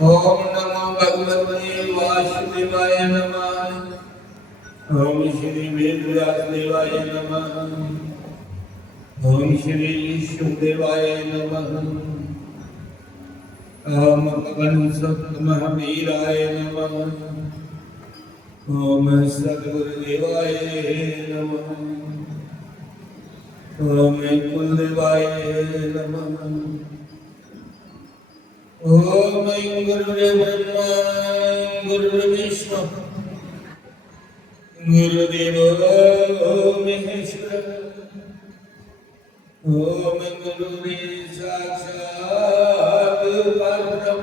ओम नमो भगवते वासुदेवाय नमः। ओम श्री वेदव्यास देवाय नमः। ओम श्री शुभदेवाय नमः। ओम पवन सुत महावीराय नमः। ओम सद्गुरुदेवाय नमः। ओम कुलदेवाय नमः। ओम गुरुर्ब्रह्मा गुरुर्विष्णु गुरुदेवो महेश्वर। ओम गुरुरे साक्षात् परब्रह्म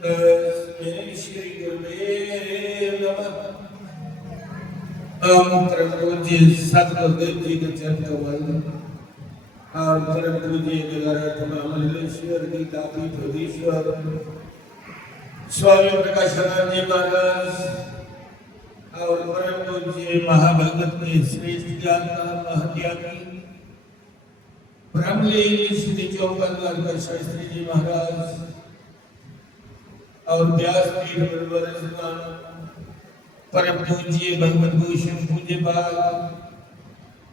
तस्मै श्री गुरुवे नमः। ओम प्रभु जी सतगुरुदेव जी के चरण कमल और प्रभु जी मल्लेश्वर की काफी प्रदीश्वर स्वामी प्रकाशानंद जी महाराज और प्रभु जी महाभगवत के श्रेष्ठ ज्ञाता महत्यागी ब्रह्मलीन श्री चौपनवर शास्त्री जी महाराज और व्यासपीठ पर परम पूज्य भगवत भूषण पूज्य पाद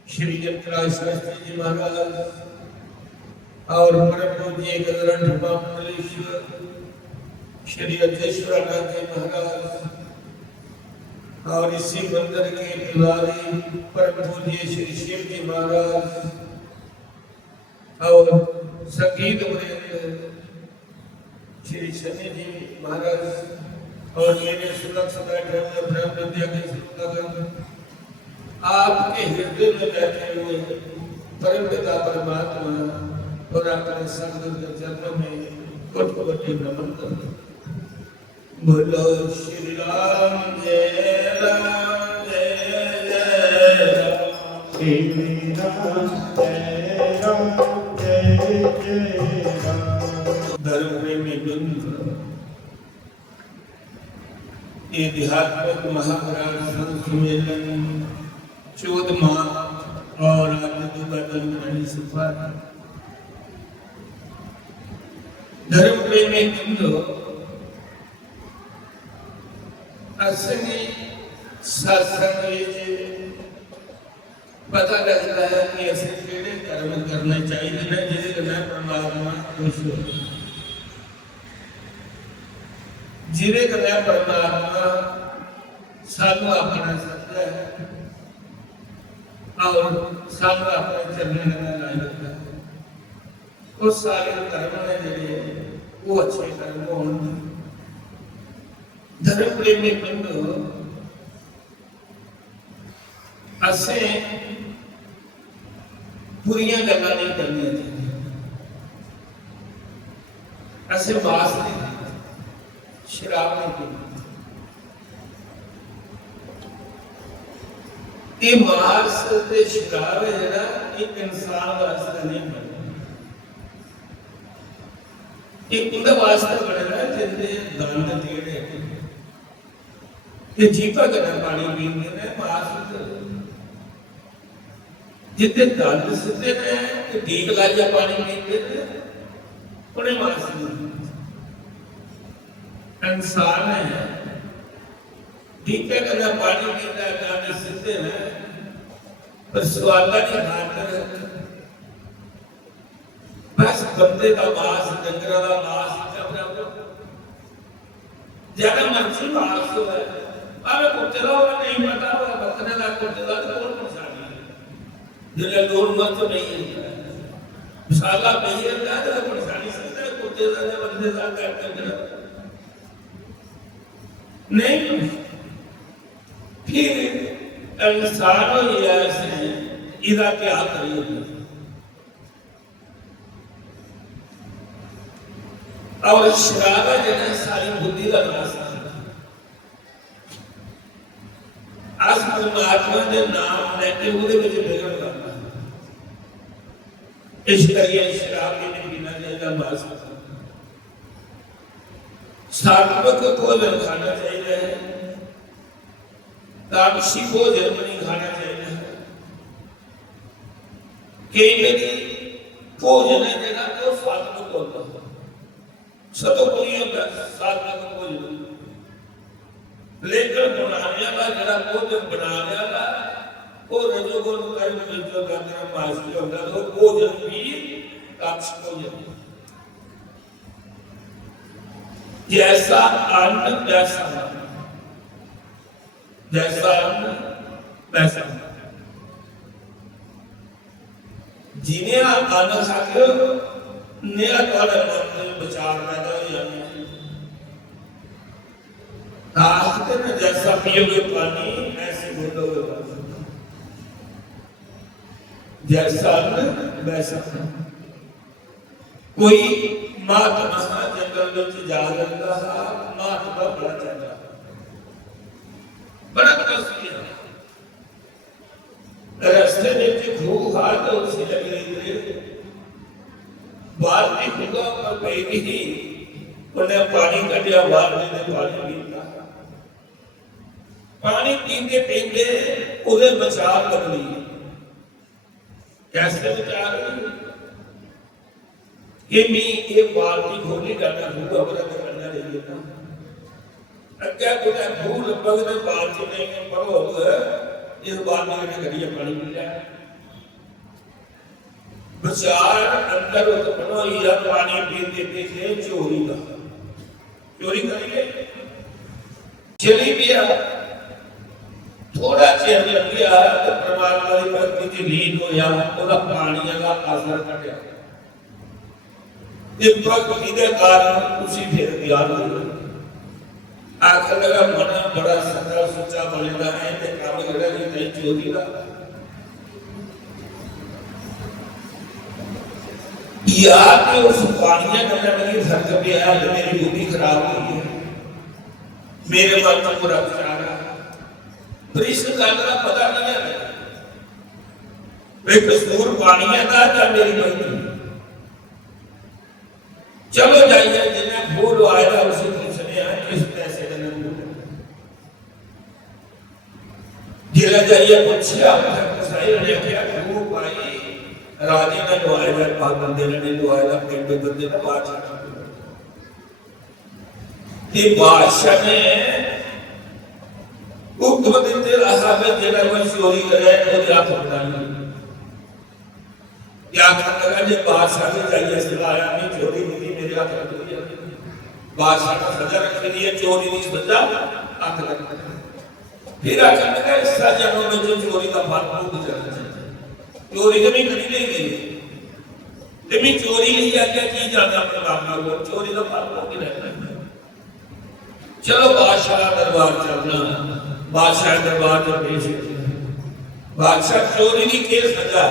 श्री जयंतराज शास्त्री जी महाराज और परम पूज्य गदरंठ मल्लेश्वर श्री अजेश्वरानंद जी महाराज और इसी मंदिर के पुजारी परम पूज्य श्री शिव जी महाराज और संगीत वृंद श्री शनि जी महाराज और मेरे सुलक्ष बैठे हुए ब्रह्म विद्या के श्रोतागण, आपके हृदय में बैठे हुए परम पिता परमात्मा और अपने सदगुरु के चरणों में कोटि नमन करते। बोलो श्री राम जय राम जय जय राम। श्री राम जय राम जय जय राम। धर्म प्रेमी वृंद, ये आध्यात्मिक महापराध सम्मेलन 14वां और धर्म प्रेमी हिंदू असली सत्संग पता लगता है कि ऐसे केड़े कर्म करने चाहिए जिसे परमात्मा खुश हो, जिरे कन्या परमात्मा सानू अपना सकता है और सानू अपने चरणों में लाई रखता है। वो सारे कर्म ने जिहड़े वो अच्छे कर्म होने। धर्म प्रेमी बंधु असे बुरियां गल्लां नहीं करनियां चाहिए। असे मास नहीं, शराब नहीं पीनी। ये मास ते शराब है जरा एक इंसान वास्ते नहीं बने, एक उनके वास्ते बनेगा जिंदे दंद टेढ़े ते जीपा कना पानी पींदे ने। मास जिते दंद सीधे ने ते ठीक लाइया पानी पींदे ने, उन्हें मास नहीं। इंसान है ठीके करना पानी पीता है दंद सीधे ने, पर स्वादा की खातर बस बंदे का मास डंगरा का मास ज्यादा मर्जी मास हो है। अरे कुत्ते का नहीं पता होगा बकरे का कुत्ते का कौन परेशानी है जिले लोन मत नहीं है मसाला नहीं है तो परेशानी सकता है कुत्ते का बंदे का करके नहीं। फिर इंसान हो गया ऐसे इधर क्या करिए और शराब है जैसे सारी बुद्धि का नाश है। आज परमात्मा के नाम लेके उधर में बिगड़ जाता है। इस करिए शराब के नहीं पीना चाहिए, मांस सात्विक भोजन खाना चाहिए, तामसी भोजन नहीं खाना चाहिए। कई बार भोजन है जगह तो सात्विक होता है, सतोगुणी होता सात्विक भोजन, लेकिन बनाने वाला जरा भोजन बनाने वाला वो रजोगुण कर्म जो गंधर्व मासी होता है, वो भोजन भी काक्ष भोजन, जैसा अन्न वैसा मन, जैसा अन्न वैसा मन। जिन्हें आप अन्न खाते हो नया तुम्हारे मन में विचार पैदा हो जाते हैं। कहते ना जैसा पियोगे पानी ऐसे घोटोगे पानी, जैसा अन्न वैसा मन। कोई महात्मा जंगल में जा रहा है, महात्मा बड़ा चंगा बड़ा कष्ट रास्ते में खूब हाथ उसे लगे बाल्टी खुदा पर पहली ही उन्हें पानी कटिया, बाल्टी ने पानी पीता, पानी पीते पीते उन्हें बचाव कर ली। कैसे बचाव ये मी ये बाल्टी खोली करना हुआ बड़ा करना नहीं था। अगर तुझे भूल बगने बाल्टी नहीं पड़ो इस बाल्टी ने करिए पानी पी जाए। विचार अंदर उत्पन्न हुआ पानी पीते पीते चोरी का, चोरी करेंगे चली पिया थोड़ा चेहर लग गया तो परमात्मा की भक्ति की लीन हो या पूरा पानी का असर कटा, ये भक्ति के कारण उसी फिर ध्यान हो गया। आखिर लगा मन बड़ा सच्चा सच्चा बनेगा है ते काम करेगा नहीं चोरी का या कि उस पानियां करने लगी घर कभी आया तो मेरी बुद्धि खराब हुई है, मेरे मन में पूरा विचार है, फिर इस गल का पता नहीं है वे कसूर पानियां का या मेरी बहनी। चलो जाइए जिन्हें भूल आएगा उसे पूछने हैं किस पैसे का भूल जिला जाइए पूछे आपने क्या भूल पाई राजे ने दुआएगा, पाक बंदे ने दुआएगा, पेट पे बंदे ने बादशाह ये बादशाह ने हुक्म देते रहा है जेड़ा कोई चोरी करे वो हाथ उठाइए। क्या करने लगा जे बादशाह ने चाहिए सिलाया नहीं चोरी नहीं मेरे हाथ रख दिया, बादशाह का सजा रख दी है, चोरी नहीं सजा हाथ रख दिया। फिर आकर लगा इस सजा में जो चोरी का फल भोग जाना चोरी कभी करी नहीं गई लेकिन चोरी नहीं आ क्या चीज आता परमात्मा को चोरी का फल हो के रहता है। चलो बादशाह दरबार चलना, बादशाह दरबार में पेश बादशाह चोरी की केस सजा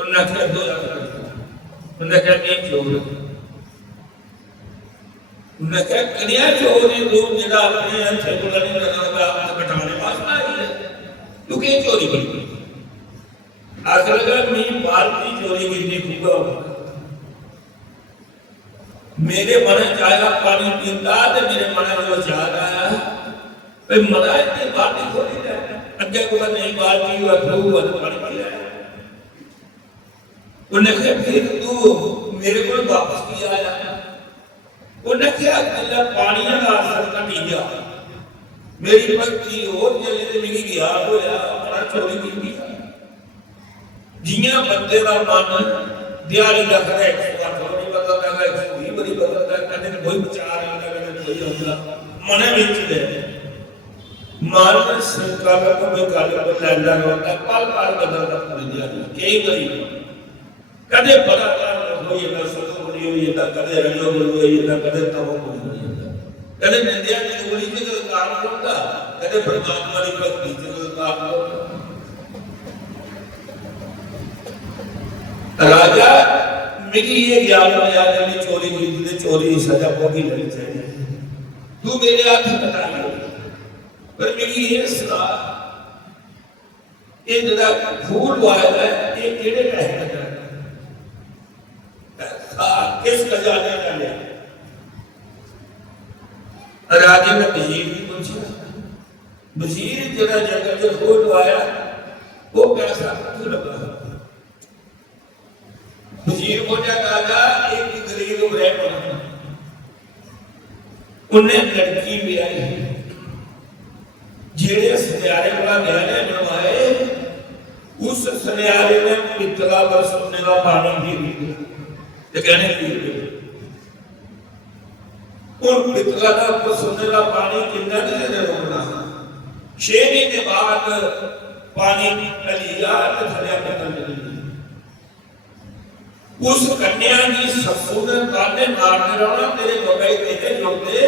उन्हें कर दो उन्हें क्या नहीं चोर उन्हें क्या कन्या चोरी रूप जिला अपने अच्छे बुलाने लगा कटाने पास आई है क्योंकि चोरी बड़ी आखिर मैं बाल्टी चोरी की खूबा मेरे मन चाहेगा पानी पीता तो मेरे मन में विचार आया भाई मना इतनी बाल्टी खोली जाए अगे को नहीं बाल्टी हुआ खूब पानी पी रहा उन्हें कहा फिर तू मेरे को वापस किया आया उन्हें क्या अल्लाह पानी का असर का नहीं गया मेरी भक्ति और जल्दी मिली गया होया बड़ा चोरी की जिया बंदे का मन दिहाड़ी का करे 108 नहीं बदलता है 120 बड़ी बदलता है कने कोई विचार आता कने कोई होता मन विच दे मन संकल्प में गल को लैंदा होता पल पल बदलता पूरी दिहाड़ी कई बारी कदे बड़ा काम होई ना सतो बड़ी होई ना कदे रजो होई ना कदे तवो होई कदे निंदिया की गोली से काम होता कदे परमात्मा की भक्ति से काम होता। राजा मेरी ये ज्ञान में याद है चोरी हुई थी चोरी सजा भोगी लेनी चाहिए तू मेरे हाथ बताइए पर मेरी ये सलाह ये जरा फूल वाला है ये केड़े पैसे का किस खजाने का ले राजा ने वजीर भी पूछा वजीर जरा जंगल से फूल आया वो पैसा क्यों लगा वजीर बोला राजा एक गरीब ब्राह्मण उन्हें लड़की भी आई जेड़े सुनियारे वाला न्याणे बनवाए, उस सुनियारे ने पितला व सोने का पानी पी लिया। कहने उन पितला का सोने का पानी कितना देर रोकना, 6 महीने बाद पानी कलिया थलिया निकल गई। उस कन्या की ससुर ने ताने मारने रहा तेरे बगाई देखे जोड़ते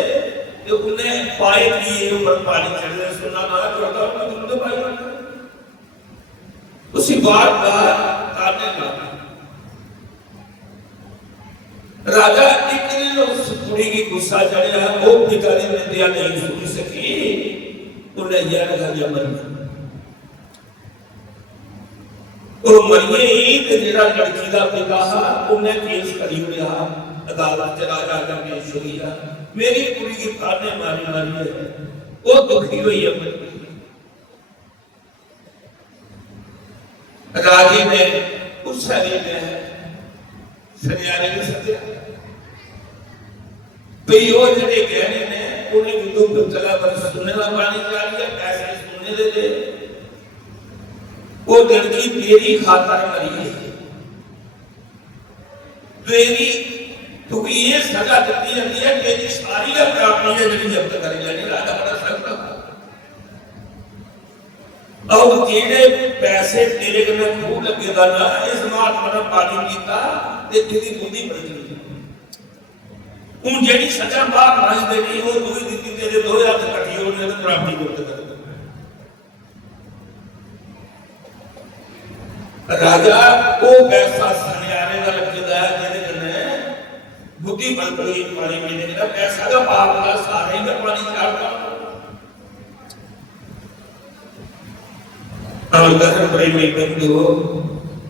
तो उन्हें पाए कि ये ऊपर पानी चढ़ रहा सुना ना जोड़ता हूँ तुम तो पाई उसी बार ताने मारने राजा इतने उस कुड़ी की गुस्सा चढ़ा वो पिता ने निंदा नहीं सुन सकी, उन्हें यह लगा मरना वो मरिए ही ते जेड़ा लड़की दा पिता हा उन्हें केस करी होया अदालत च राजा का पेश होया मेरी कुड़ी की ताने मारी मारी है वो दुखी हुई है। राजे ने उस शरीर में सनियारे ने सत्या तो यो जेड़े गहने ने उन्हें विदुप चला पर सोने का पानी चाहिए पैसे सोने दे दे वो लड़की तेरी खातर मरी है, तेरी तू ये सजा देती है तेरी सारी प्राप्तियां जब जब्त कर लेनी राजा बड़ा सख्त और जेड़े पैसे तेरे कने खूब लगेगा ना इस मात पर पानी पीता ते तेरी बुद्धि बढ़ गई उन जेड़ी सजा बाहर नहीं देनी वो दूई दी तेरे दो हाथ इकट्ठी होने ते प्राप्ति करते कर राजा वो पैसा सुनियारे का रखदा है जेदे कने बुद्धि बन गई पानी पीने का पैसा का पाप का सारे का पानी छाड़ता और धर्म प्रेमी बंधु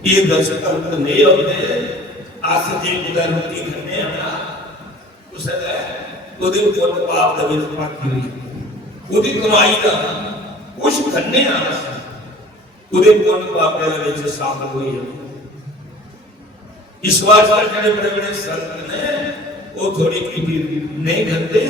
ये दशक नहीं होते आस जी गुदा रोटी खाने आना उसने उदी ऊपर पाप दा बिल पाकी हुई उदी कमाई दा कुछ खाने आना उदे पुण्य पाप दे विच शामिल हुई है। इस वास्ते जेडे बड़े बड़े संत ने वो थोड़ी कीमती नहीं करते